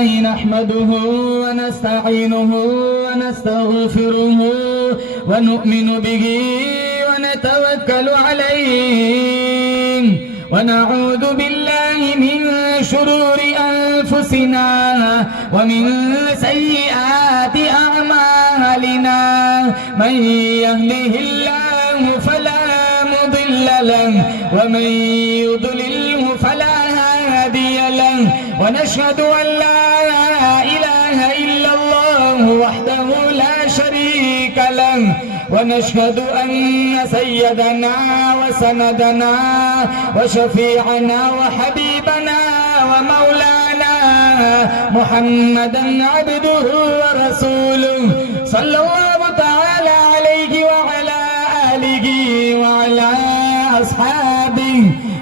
لله نحمده ونستعينه ونستغفره ونؤمن به ونتوكل عليه ونعوذ بالله من شرور أنفسنا ومن سيئات أعمالنا من يهده الله فلا مضل له ومن يضلله فلا هادي له ونشهد أن لا إله إلا الله وحده لا شريك له ونشهد أن سيدنا وسندنا وشفيعنا وحبيبنا ومولانا محمدا عبده ورسوله صلى الله تعالى عليه وعلى آله وعلى أصحابه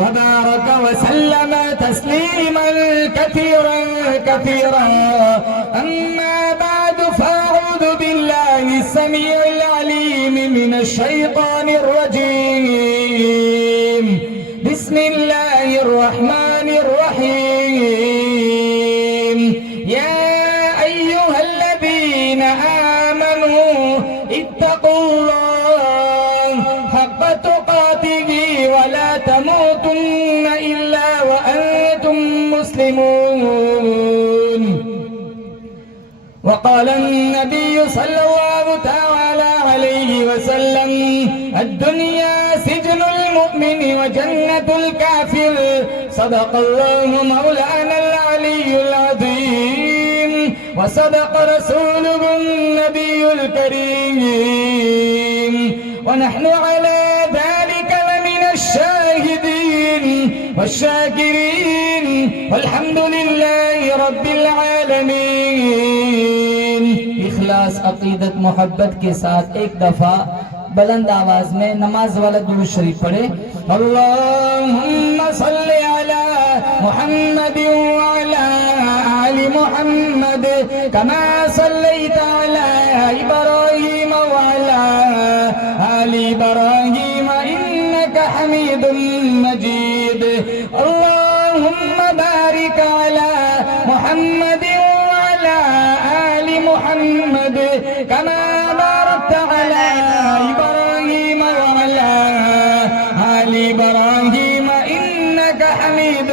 وبارك وسلم تسليما كثيرا كثيرا أما بعد فأعوذ بالله السميع العليم من الشيطان الرجيم بسم الله الرحمن الرحيم يا أيها الذين آمنوا اتقوا الله حق تقاته ولا تموتن إلا وأنتم مسلمون وقال النبي صلى الله تعالى عليه وسلم الدنيا سجن المؤمن وجنة الكافر صدق الله مولانا العلي العظيم وصدق رسوله النبي الكريم ونحن على ذلك لمن الشاهدين والشاكرين والحمد لله رب العالمين اخلاص عقیدت محبت کے ساتھ ایک دفعہ بلند آواز میں نماز والا درود شریف پڑھے اللہم صلی علی محمد وعلی آل محمد کما صلیت علی ابراہیم وعلی آل ابراہیم انک حمید مجید اللہم بارک علی محمد وعلی آل محمد کما بارکت علی ابراہیم وعلی آل ابراہیم انک حمید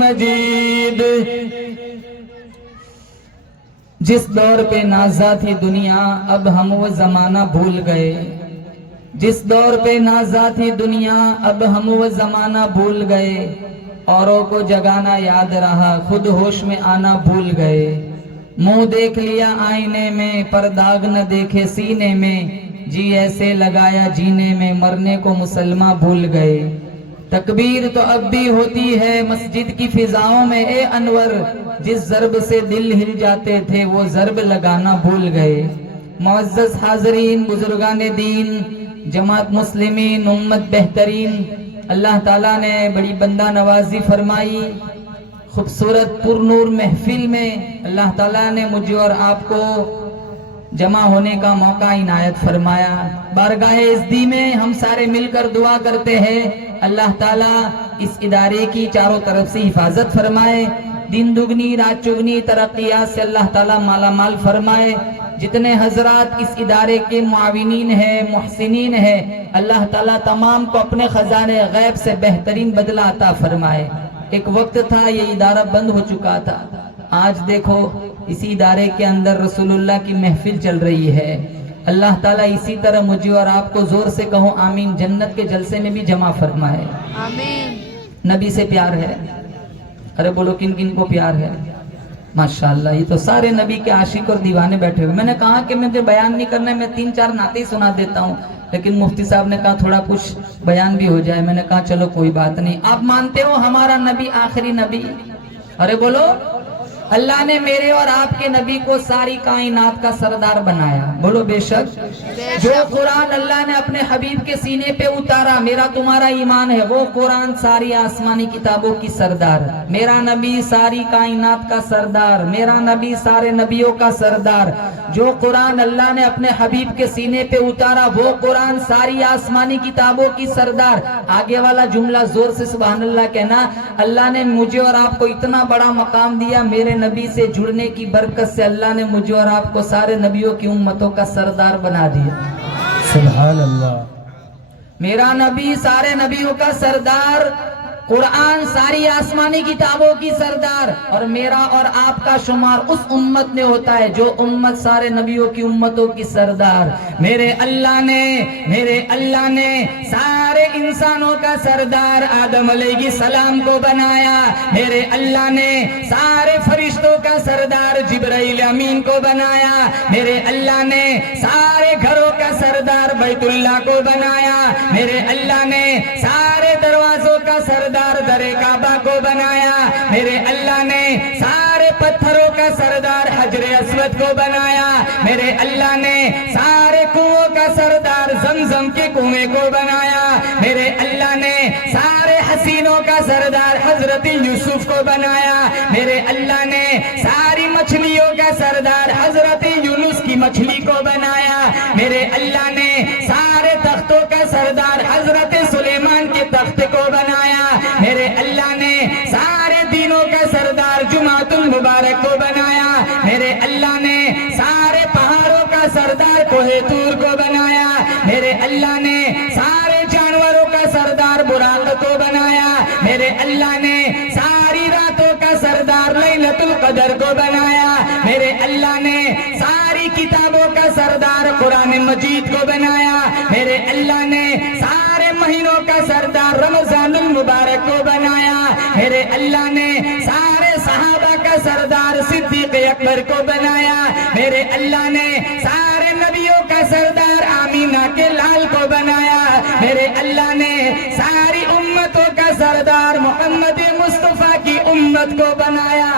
مجید جس دور پہ نازا تھی دنیا اب ہم وہ زمانہ بھول گئے جس دور پہ نازا تھی دنیا اب ہم وہ زمانہ بھول گئے اوروں کو جگانا یاد رہا خود ہوش میں آنا بھول گئے منہ دیکھ لیا آئینے میں پر داغ نہ دیکھے سینے میں جی ایسے لگایا جینے میں مرنے کو مسلمہ بھول گئے تکبیر تو اب بھی ہوتی ہے مسجد کی فضاؤں میں اے انور جس ضرب سے دل ہل جاتے تھے وہ ضرب لگانا بھول گئے معزز حاضرین بزرگان دین جماعت مسلمین امت بہترین اللہ تعالیٰ نے بڑی بندہ نوازی فرمائی خوبصورت پر نور محفل میں اللہ تعالیٰ نے مجھے اور آپ کو جمع ہونے کا موقع عنایت فرمایا بارگاہ عزدی میں ہم سارے مل کر دعا کرتے ہیں اللہ تعالیٰ اس ادارے کی چاروں طرف سے حفاظت فرمائے دن دگنی رات چگنی ترقیات سے اللہ تعالیٰ مالا مال فرمائے جتنے حضرات اس ادارے کے معاونین ہیں محسنین ہیں اللہ تعالیٰ تمام کو اپنے خزانے غیب سے بہترین بدلہ عطا فرمائے ایک وقت تھا یہ ادارہ بند ہو چکا تھا آج دیکھو اسی ادارے کے اندر رسول اللہ کی محفل چل رہی ہے اللہ تعالیٰ اسی طرح مجھے اور آپ کو زور سے کہو آمین جنت کے جلسے میں بھی جمع فرمائے آمین نبی سے پیار ہے ارے بولو کن کن کو پیار ہے ماشاءاللہ یہ تو سارے نبی کے عاشق اور دیوانے بیٹھے ہوئے میں نے کہا کہ مجھے بیان نہیں کرنا ہے میں 3-4 نعتیں سنا دیتا ہوں لیکن مفتی صاحب نے کہا تھوڑا کچھ بیان بھی ہو جائے میں نے کہا چلو کوئی بات نہیں آپ مانتے ہو ہمارا نبی آخری نبی ارے بولو اللہ نے میرے اور آپ کے نبی کو ساری کائنات کا سردار بنایا، بولو بے شک۔ جو قرآن اللہ نے اپنے حبیب کے سینے پہ اتارا، میرا تمہارا ایمان ہے وہ قرآن ساری آسمانی کتابوں کی سردار، میرا نبی ساری کائنات کا سردار، میرا نبی سارے نبیوں کا سردار۔ جو قرآن اللہ نے اپنے حبیب کے سینے پہ اتارا وہ قرآن ساری آسمانی کتابوں کی سردار۔ آگے والا جملہ زور سے سبحان اللہ کہنا، اللہ نے مجھے اور آپ کو اتنا بڑا مقام دیا، میرے نبی سے جڑنے کی برکت سے اللہ نے مجھے اور آپ کو سارے نبیوں کی امتوں کا سردار بنا دیا. سبحان اللہ. میرا نبی سارے نبیوں کا سردار، قرآن ساری آسمانی کتابوں کی سردار، اور میرا اور آپ کا شمار اس امت میں ہوتا ہے جو امت سارے نبیوں کی امتوں کی سردار. میرے اللہ نے سارے انسانوں کا سردار آدم علیہ السلام کو بنایا. میرے اللہ نے سارے فرشتوں کا سردار جبرائیل امین کو بنایا. میرے اللہ نے سارے گھروں کا سردار بیت اللہ کو بنایا. میرے اللہ نے سارے دروازوں کا سردار در کعبہ کو بنایا. میرے اللہ نے سارے پتھروں کا سردار حجر اسود کو بنایا. میرے اللہ نے سارے کنووں کا سردار زمزم کے کنویں کو بنایا. میرے اللہ نے سارے حسینوں کا سردار حضرت یوسف کو بنایا. میرے اللہ نے ساری مچھلیوں کا سردار حضرت یونس کی مچھلی کو بنایا. میرے اللہ نے سارے تختوں کا سردار حضرت سلیمان کے تخت کو بنایا. میرے اللہ نے سارے دینوں کا سردار جمعۃ المبارک کو بنایا. میرے اللہ نے سارے پہاڑوں کا سردار کوہ طور کو بنایا. میرے اللہ نے سارے جانوروں کا سردار براق کو بنایا. میرے اللہ نے ساری راتوں کا سردار لیلۃ القدر کو بنایا. میرے اللہ نے ساری کتابوں کا سردار قرآن مجید کو بنایا. میرے اللہ نے سارے مہینوں کا سردار رمضان المبارک کو بنایا. میرے اللہ نے سارے صحابہ کا سردار صدیق اکبر کو بنایا. میرے اللہ نے سارے نبیوں کا سردار آمینہ کے لال کو بنایا. میرے اللہ نے ساری امتوں کا سردار محمد مصطفیٰ کی امت کو بنایا.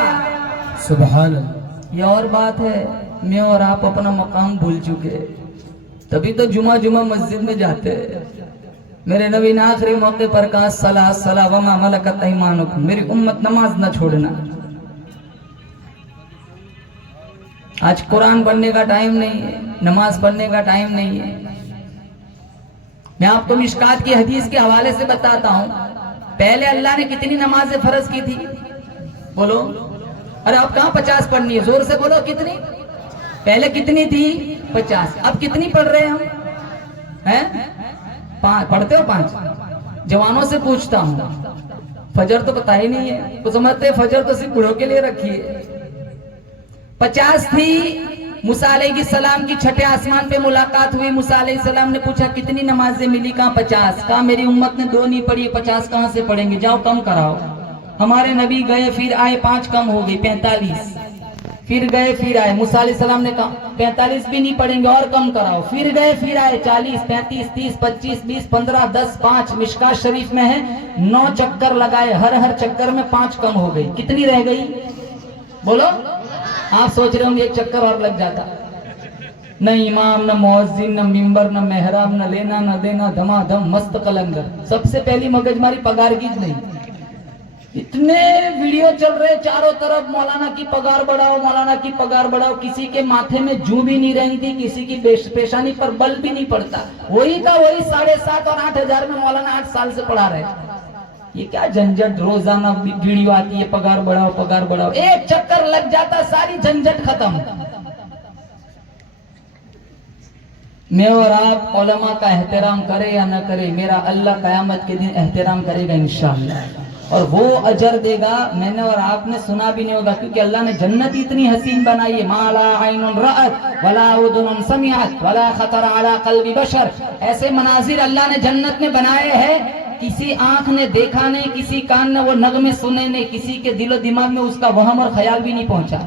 سبحان اللہ. یہ اور بات ہے، میں اور آپ اپنا مقام بھول چکے، تبھی تو جمعہ مسجد میں جاتے. میرے نبی نے آخری موقع پر کہا صلاۃ وما ملکت ایمانکم، میری امت نماز نہ چھوڑنا. آج قرآن پڑھنے کا ٹائم نہیں ہے، نماز پڑھنے کا ٹائم نہیں ہے. میں آپ کو مشکات کی حدیث کے حوالے سے بتاتا ہوں. پہلے اللہ نے کتنی نمازیں فرض کی تھی؟ بولو. ارے آپ کہاں 50 پڑھنی ہے؟ زور سے بولو. کتنی؟ پہلے کتنی تھی؟ 50. اب کتنی پڑھ رہے ہیں ہم؟ 5 پڑھتے ہو؟ 5. جوانوں سے پوچھتا ہوں، فجر تو پتہ ہی نہیں ہے، تو سمجھتے ہیں فجر تو صرف بوڑھوں کے لیے رکھی ہے. 50 تھی. موسیٰ علیہ السلام کی چھٹے آسمان پہ ملاقات ہوئی. موسیٰ علیہ السلام نے پوچھا کتنی نمازیں ملی؟ کہاں 50. کہا میری امت نے 2 نہیں پڑھی، 50 کہاں سے پڑھیں گے؟ جاؤ کم کراؤ. ہمارے نبی گئے، پھر آئے، 5 کم ہو گئی، 45. پھر گئے، پھر آئے. موسیٰ علیہ السلام نے کہا 45 بھی نہیں پڑھیں گے، اور کم کراؤ. پھر گئے، پھر آئے، 40 35 30 25 20 15 10 5. مشکات شریف میں ہے 9 چکر لگائے، ہر چکر میں 5 کم ہو گئی. کتنی رہ گئی؟ بولو. آپ سوچ رہے ہوں گے ایک چکر اور لگ جاتا. نہ امام، نہ مؤذن، نہ ممبر، نہ محراب، نہ لینا نہ دینا، دھما دھم مست قلندر. سب سے پہلی مگجماری پگار کی نہیں. اتنے ویڈیو چل رہے چاروں طرف، مولانا کی پگار بڑھاؤ، مولانا کی پگار بڑھاؤ. کسی کے ماتھے میں جو بھی نہیں رہتی، کسی کی پیشانی پر بل بھی نہیں پڑتا. وہی کا وہی 7,500 اور 8,000 میں مولانا 8 سال سے پڑھا رہے. یہ کیا جھنجھٹ، روزانہ ویڈیو آتی ہے پگار بڑھاؤ پگار بڑھاؤ. ایک چکر لگ جاتا ساری جھنجھٹ ختم. میں اور آپ علماء کا احترام کرے یا نہ کرے، میرا اللہ قیامت کے دن احترام کرے گا انشاءاللہ، اور وہ اجر دے گا. میں نے اور آپ نے سنا بھی نہیں ہوگا، کیونکہ اللہ نے جنت اتنی حسین بنائی ہے. ما لا عین رأت ولا اذن سمعت ولا خطر علی قلب بشر. ایسے مناظر اللہ نے جنت میں بنائے ہیں، کسی آنکھ نے دیکھا نہیں، کسی کان نے وہ نغمے سنے نہیں، کسی کے دل و دماغ میں اس کا وہم اور خیال بھی نہیں پہنچا.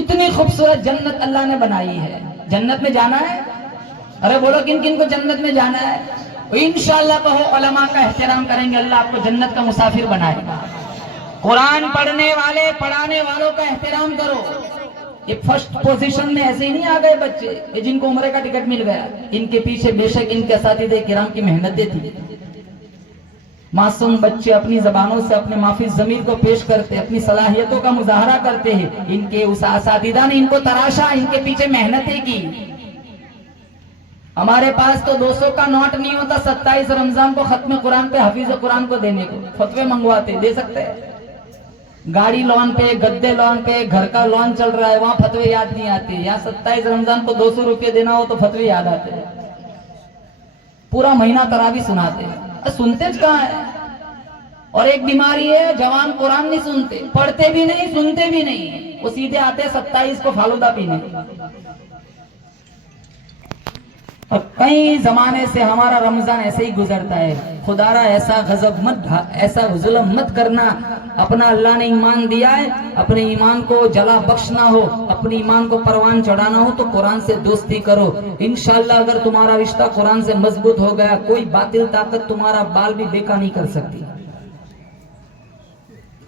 اتنی خوبصورت جنت اللہ نے بنائی ہے. جنت میں جانا ہے؟ ارے بولو کن کن کو جنت میں جانا ہے؟ انشاءاللہ کہو علماء کا احترام کریں گے، اللہ آپ کو جنت کا مسافر بنائے گا. قرآن پڑھنے والے پڑھانے والوں کا احترام کرو. یہ فرسٹ پوزیشن میں ایسے ہی نہیں آ گئے بچے جن کو عمرے کا ٹکٹ مل گیا. ان کے پیچھے بے شک ان کے اساتذہ کرام کی محنتیں تھی. معصوم بچے اپنی زبانوں سے اپنے مافی ضمیر کو پیش کرتے، اپنی صلاحیتوں کا مظاہرہ کرتے ہیں. ان کے اس اساتذہ نے ان کو تراشا، ان کے پیچھے محنتیں کی. ہمارے پاس تو 200 کا نوٹ نہیں ہوتا 27 رمضان کو ختم قرآن پہ حفیظ قرآن کو دینے کو. فتوے منگواتے، دے سکتے ہیں؟ गाड़ी लोन पे, गद्दे लोन पे, घर का लोन चल रहा है, वहां फतवे याद नहीं आते। यहाँ 27 रमजान को 200 रुपये देना हो तो फतवे याद आते हैं। पूरा महीना तरावी सुनाते हैं, सुनते कहाँ है। और एक बीमारी है, जवान कुरान नहीं सुनते, पढ़ते भी नहीं, सुनते भी नहीं, वो सीधे आते 27 को फालूदा पीने। और कई जमाने से हमारा रमजान ऐसे ही गुजरता है। खुदारा ऐसा गजब मत, ऐसा जुल्म मत करना। अपना अल्लाह ने ईमान दिया है, अपने ईमान को जला बख्शना हो, अपने ईमान को परवान चढ़ाना हो तो कुरान से दोस्ती करो। इंशाअल्लाह अगर तुम्हारा रिश्ता कुरान से मजबूत हो गया, कोई बातिल ताकत तुम्हारा बाल भी बेका नहीं कर सकती।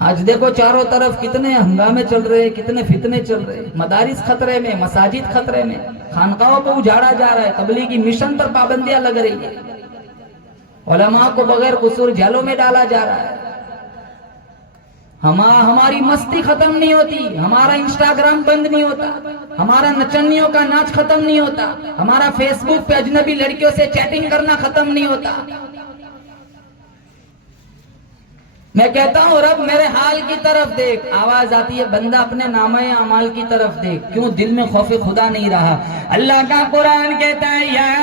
आज देखो चारों तरफ कितने हंगामे चल रहे हैं, कितने फितने चल रहे हैं। मदारिस खतरे में, मसाजिद खतरे में, खानकाहों को उजाड़ा जा रहा है, तबलीगी मिशन पर पाबंदियां लग रही है, उलमा को बगैर कसूर जेलों में डाला जा रहा है। हमारी मस्ती खत्म नहीं होती, हमारा इंस्टाग्राम बंद नहीं होता, हमारा नचनियों का नाच खत्म नहीं होता, हमारा फेसबुक पे अजनबी लड़कियों से चैटिंग करना खत्म नहीं होता। मैं कहता हूँ रब मेरे हाल की तरफ देख। आवाज आती है बंदा अपने नामे अमाल की तरफ देख। क्यों दिल में खौफ खुदा नहीं रहा। अल्लाह का कुरान कहता है या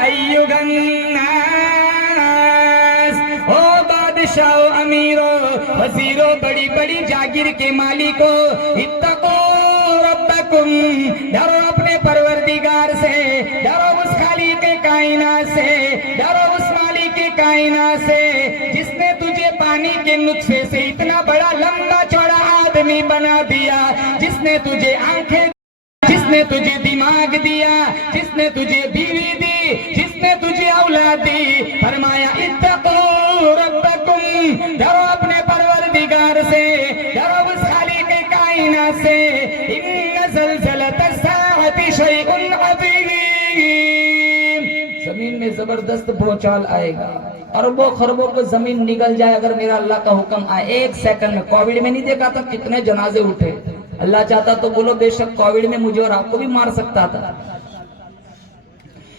अय्युहन नास, ओ बादशाहो, अमीरो, वजीरो, बड़ी बड़ी जागीर के मालिको, इत्तको रब्बकुम, डरो अपने परवरदिगार से, डरो उस खालिक कायनात से, डरो उस मालिक कायनात से जिसने तुझे पानी के नुत्फे से इतना बड़ा लंबा चौड़ा आदमी बना दिया, जिसने तुझे आंखें, जिसने तुझे दिमाग दिया, जिसने तुझे बीवी दी, जिसने तुझे औलाद दी। फरमाया इत्तको रब्बकुम, डरो अपने परवरदिगार से, डरो उस खालिक कायनात से। इन्न ज़लज़लतस साअति शैउन अज़ीम, जमीन में जबरदस्त भूचाल आएगा, अरबों खरबों को जमीन निगल जाए अगर मेरा अल्लाह का हुक्म आए। एक सेकंड में, कोविड में नहीं देखा था कितने जनाजे उठे। अल्लाह चाहता तो बोलो बेशक कोविड में मुझे और आपको भी मार सकता था।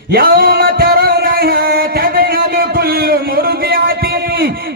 यौम तरौनहा तज़हलु कुल्लु मुर्दिअतिन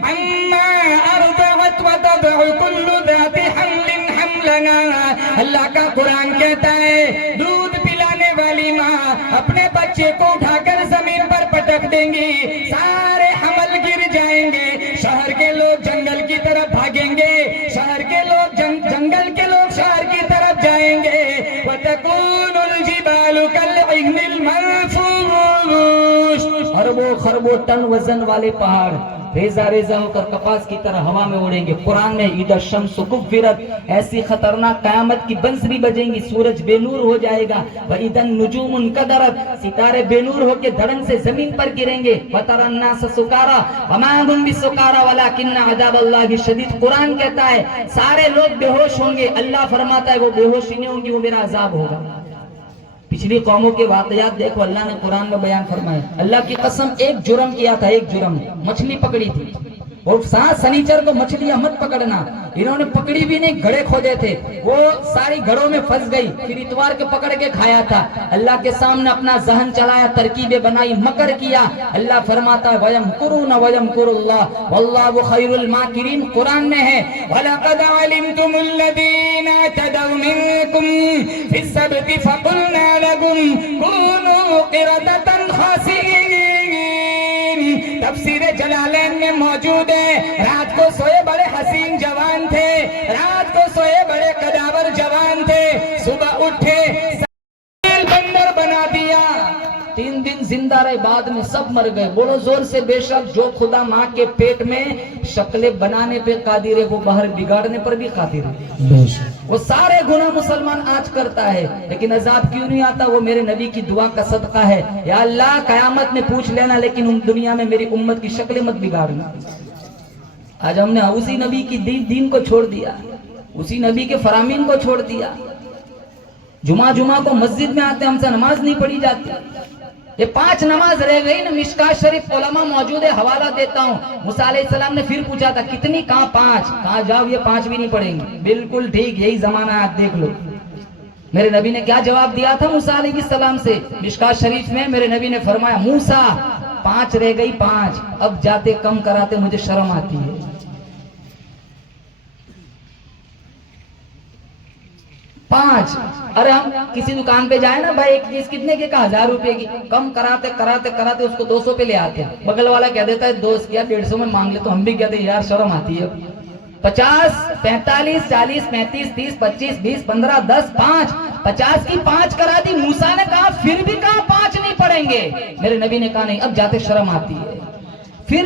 अम्मा अर्दअत व तदअु कुल्लु ज़ाति हम्लिन हम्लहा। अल्लाह का कुरान कहता है दूध पिलाने वाली माँ अपने बच्चे को उठाकर जमीन पर पटक देंगी, सारे हमल गिर जाएंगे, शहर के लोग जंगल की तरफ भागेंगे, शहर के लोग जंगल के लोग शहर की तरफ जाएंगे। वतकूनुल जिबालु कलइहनिल मंफूश, अरबों खरबों टन वजन वाले पहाड़ रेजा रेजा होकर कपास की तरह हवा में उड़ेंगे। कुरान में इदा शम्सु कुव्विरत, ऐसी खतरनाक कयामत की बंसरी बजेंगी, सूरज बेनूर हो जाएगा। व इदन नुजूमुन कदरत, सितारे बेनूर होकर धड़न से जमीन पर गिरेंगे। व तरन नास सुकारा वमा हुम बिसुकारा वलाकिन्ना अज़ाबल्लाहि शदीद। कुरान कहता है सारे लोग बेहोश होंगे, अल्लाह फरमाता है वो बेहोश नहीं होंगे, वो मेरा अजाब होगा। पिछली कौमों के वाकयात देखो, अल्लाह ने कुरान में बयान फरमाया। अल्लाह की कसम, एक जुर्म किया था, एक जुर्म, मछली पकड़ी थी। और साथ शनिचर को मछलियां मत पकड़ना, इन्होंने पकड़ी भी नहीं, घड़े खोदे थे, वो सारी घड़ों में फंस गई, फिर इतवार के पकड़ के खाया था। अल्लाह के सामने अपना जहन चलाया, तरकीबें बनाई, मकर किया। अल्लाह फरमाता है वयमकुरून वयमकुरुल्लाह वल्लाहु खैरुल माकिरीन। कुरान में है वलक़द अलिमतुमुल्लज़ीना तदौ मिनकुम फिस्सब्ति फक़ुलना लहुम कूनू क़िरदतन खासिईन। तफसीर जलालैन में मौजूद है, रात को सोए बड़े हसीन जवान थे, रात को सोए बड़े कदावर जवान थे, सुबह उठे बंदर बना दिया। 3 दिन जिंदा रहे, बाद में सब मर गए। बोलो जोर से बेशक जो खुदा माँ के पेट में शक्लें बनाने पे कादिर है, वो बाहर बिगाड़ने पर भी कादिर है। वो सारे गुनाह मुसलमान आज करता है, लेकिन अजाब क्यों नहीं आता? वो मेरे नबी की दुआ का सदका है। या अल्लाह कयामत में पूछ लेना, लेकिन दुनिया में मेरी उम्मत की शक्लें मत बिगाड़ना। आज हमने उसी नबी की दीन को छोड़ दिया, उसी नबी के फरामीन को छोड़ दिया। जुमा को मस्जिद में आते, हमसे नमाज नहीं पढ़ी जाती। ये 5 नमाज रह गई ना। मिशकात शरीफ उलमा मौजूद है, हवाला देता हूँ। मूसा अलैहिस्सलाम ने फिर पूछा था कितनी, कहाँ 5, कहाँ जाओ ये 5 भी नहीं पढ़ेंगे। बिल्कुल ठीक, यही जमाना है, आप देख लो। मेरे नबी ने क्या जवाब दिया था मूसा अलैहिस्सलाम से? मिशकात शरीफ में मेरे नबी ने फरमाया मूसा 5 रह गई, 5, अब जाते कम कराते मुझे शर्म आती है। 5। अरे हम किसी दुकान पे जाए ना भाई, एक चीज कितने की का 1000 रुपए की, कम कराते कराते कराते उसको 200 पे ले आते हैं। बगल वाला कह देता है दोस्त यार 150 में मांग ले, तो हम भी कहते हैं यार शर्म आती है। 50, 45, 40, 35, 30, 25, 20, 15, 10, 5। 50 की 5 करा दी। मूसा ने कहा फिर भी कहा 5 नहीं पढ़ेंगे। मेरे नबी ने कहा नहीं, अब जाते शर्म आती है। फिर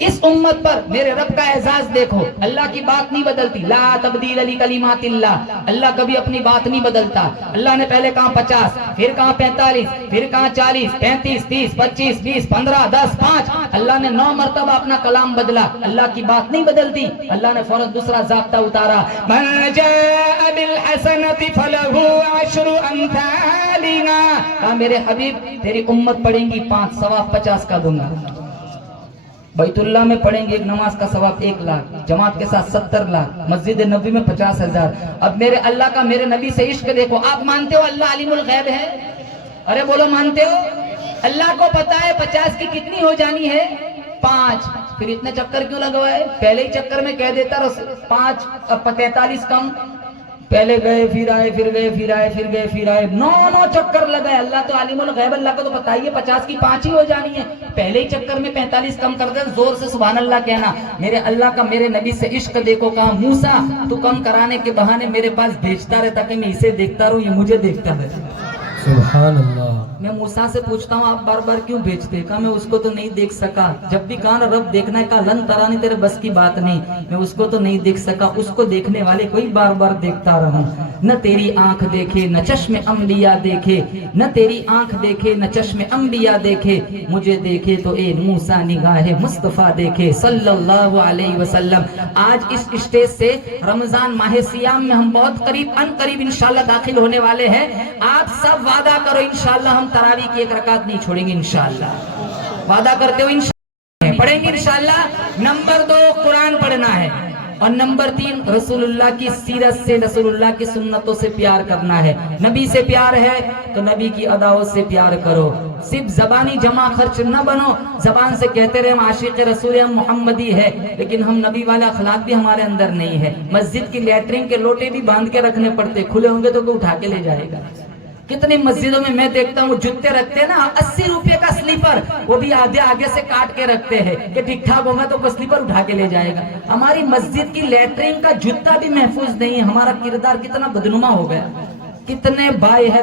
इस उम्मत पर मेरे रब का एजाज देखो, अल्लाह की बात नहीं बदलती। ला तब्दील अली कलिमातिल्लाह, अल्लाह कभी अपनी बात नहीं बदलता। अल्लाह ने पहले कहा 50, फिर कहा 45, फिर कहा 40, 35, 30, 25, 20, 15, 10, 5। अल्लाह ने 9 मरतबा अपना कलाम बदला। अल्लाह की बात नहीं बदलती। अल्लाह ने फौरन दूसरा ज़ाब्ता उतारा, मन जाअ बिल हसनति फलहु अशरु अम्सालिहा। कहा मेरे हबीब तेरी उम्मत पढ़ेंगी 5, सवाब 50 का दूंगा। बैतुल्लाह में पढ़ेंगे एक नमाज का सवाब 1 लाख, जमात के साथ 70 लाख, मस्जिद नबी में 50,000। अब मेरे अल्लाह का मेरे नबी से इश्क देखो। आप मानते हो अल्लाह अलीमुल गैब है? अरे बोलो मानते हो? अल्लाह को पता है 50 की कितनी हो जानी है, 5। फिर इतने चक्कर क्यों लगवाए? पहले ही चक्कर में कह देता 5, 43 कम। पहले गए फिर आए, फिर गए फिर आए, फिर गए फिर आए, 9 चक्कर लगाए। अल्लाह तो आलिमुल गैब, अल्लाह को तो पता ही है 50 की 5 ही हो जानी है। पहले ही चक्कर में 45 कम कर दे। जोर से सुभान अल्लाह कहना। मेरे अल्लाह का मेरे नबी से इश्क देखो। कहा मूसा तू कम कराने के बहाने मेरे पास भेजता रहता कि मैं इसे देखता रहूं, ये मुझे देखता रहे। सुभान अल्लाह। मैं मूसा से पूछता हूँ आप बार बार क्यों भेजते? कहा मैं उसको तो नहीं देख सका। जब भी कहा ना रब देखना है, कहा लन तरानी तेरे बस की बात नहीं, मैं उसको तो नहीं देख सका। उसको देखने वाले को ही बार बार देखता रहूं। न तेरी आंख देखे न चश्मे अंबिया देखे, न तेरी आंख देखे न चश्मे अंबिया देखे, मुझे देखे तो ए मूसा निगाहे मुस्तफा देखे सल्लल्लाहु अलैहि वसल्लम। आज इस स्टेज से रमजान माह सियाम में हम बहुत करीब अन करीब इंशाल्लाह दाखिल होने वाले हैं। आप सब वादा करो इंशाल्लाह हम तरावी की 1 रकात नहीं छोड़ेंगे इंशाल्लाह। वादा करते हो इंशाल्लाह पढ़ेंगे इंशाल्लाह। नंबर 2 कुरान पढ़ना है, और नंबर 3 रसूलुल्लाह की सीरत से, रसूलुल्लाह की सुन्नतों से प्यार करना है। नबी से प्यार है तो नबी की अदाओं से प्यार करो। सिर्फ जबानी जमा खर्च न बनो। जबान से कहते रहे हम आशिक रसूल हम मोहम्मदी है, लेकिन हम नबी वाला अखलाक भी हमारे अंदर नहीं है। मस्जिद की लैट्रिन के लोटे भी बांध के रखने पड़ते, खुले होंगे तो कोई उठा के ले जाएगा। कितनी मस्जिदों में मैं देखता हूँ जूते रखते हैं ना 80 रुपए का स्लीपर, वो भी आगे से काट के रखते हैं कि ठीक ठाक होगा तो स्लीपर उठा के ले जाएगा। हमारी मस्जिद की लैट्रिन का जूता भी महफूज नहीं है। हमारा किरदार कितना बदनुमा हो गया। कितने भाई है